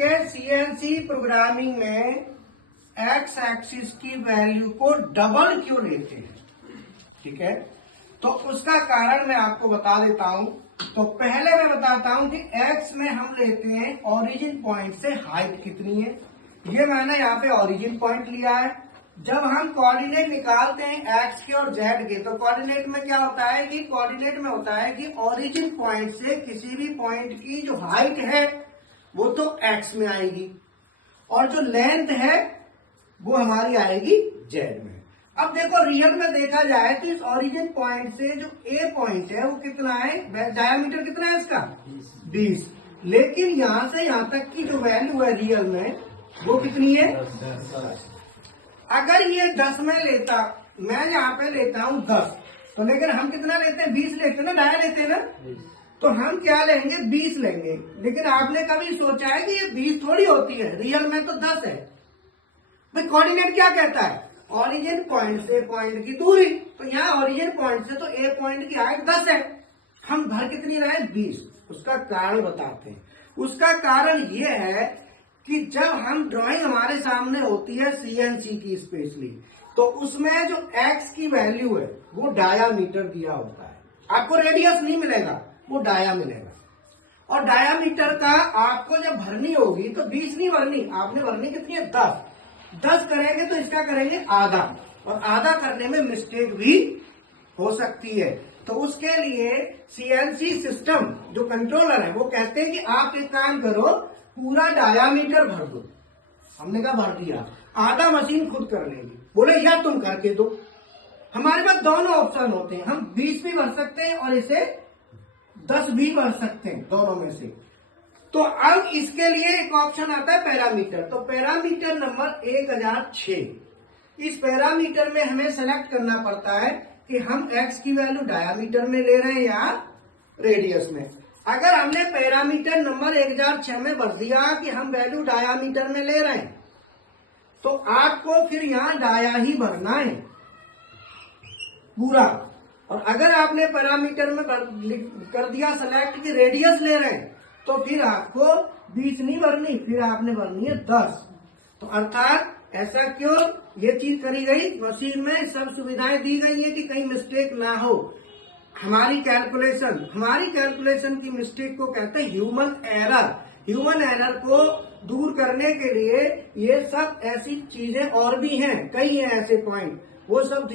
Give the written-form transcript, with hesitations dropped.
ठीक है, CNC programming में एक्स एक्सिस की वैल्यू को डबल क्यों लेते हैं? ठीक है, तो उसका कारण मैं आपको बता देता हूं। तो पहले मैं बताता हूं कि एक्स में हम लेते हैं ओरिजिन पॉइंट से हाइट कितनी है। ये मैंने यहाँ पे ओरिजिन पॉइंट लिया है। जब हम कोऑर्डिनेट निकालते हैं एक्स के और जेड के, तो कोऑर्डिनेट में क्या होता है कि कोऑर्डिनेट में होता है कि ओरिजिन पॉइंट से किसी भी पॉइंट की जो हाइट है वो तो एक्स में आएगी और जो लेंथ है वो हमारी आएगी जेड में। अब देखो रियल में देखा जाए तो इस ओरिजिन पॉइंट से जो ए पॉइंट है वो कितना है, डायमीटर कितना है इसका 20, लेकिन यहां से यहां तक की जो वैल्यू है रियल में वो कितनी है 10। अगर ये 10 में लेता, मैं यहाँ पे लेता हूँ 10, तो लेकिन हम कितना लेते हैं 20 लेते हैं ना, डाया लेते हैं ना, तो हम क्या लेंगे 20 लेंगे। लेकिन आपने कभी सोचा है कि ये 20 थोड़ी होती है, रियल में तो 10 है। भाई कोऑर्डिनेट क्या कहता है, ओरिजिन पॉइंट से पॉइंट की दूरी, तो यहाँ ओरिजिन पॉइंट से तो ए पॉइंट की हाइट 10 है, हम भर कितनी रहे 20। उसका कारण बताते हैं। उसका कारण ये है कि जब हम ड्राइंग हमारे सामने होती है सीएनसी की स्पेशली, तो उसमें जो एक्स की वैल्यू है वो डायामीटर दिया होता है, आपको रेडियस नहीं मिलेगा, वो डाया मिलेगा। और डायामीटर का आपको जब भरनी होगी तो 20 नहीं भरनी, आपने भरनी कितनी है 10 करेंगे तो इसका करेंगे आधा, और आधा करने में मिस्टेक भी हो सकती है। तो उसके लिए सीएनसी सिस्टम जो कंट्रोलर है वो कहते हैं कि आप एक काम करो, पूरा डायामीटर भर दो। हमने कहा भर दिया, आधा मशीन खुद कर लेगी। बोले या तुम करके दो। हमारे पास दोनों ऑप्शन होते हैं, हम 20 भी भर सकते हैं और इसे 10 भी भर सकते हैं, दोनों में से। तो अब इसके लिए एक ऑप्शन आता है पैरामीटर। तो पैरामीटर नंबर 1006, इस पैरामीटर में हमें सेलेक्ट करना पड़ता है कि हम एक्स की वैल्यू डायामीटर में ले रहे हैं या रेडियस में। अगर हमने पैरामीटर नंबर 1006 में भर दिया कि हम वैल्यू डायामीटर में ले रहे हैं, तो आपको फिर यहां डाया ही भरना है पूरा। और अगर आपने पैरामीटर में कर दिया सेलेक्ट कि रेडियस ले रहे हैं, तो फिर आपको 20 नहीं भरनी, फिर आपने भरनी है 10। तो अर्थात ऐसा क्यों ये चीज करी गई, मशीन में सब सुविधाएं दी गई है कि कहीं मिस्टेक ना हो। हमारी कैलकुलेशन की मिस्टेक को कहते हैं ह्यूमन एरर। ह्यूमन एरर को दूर करने के लिए ये सब ऐसी चीजें और भी हैं, कई हैं ऐसे पॉइंट, वो सब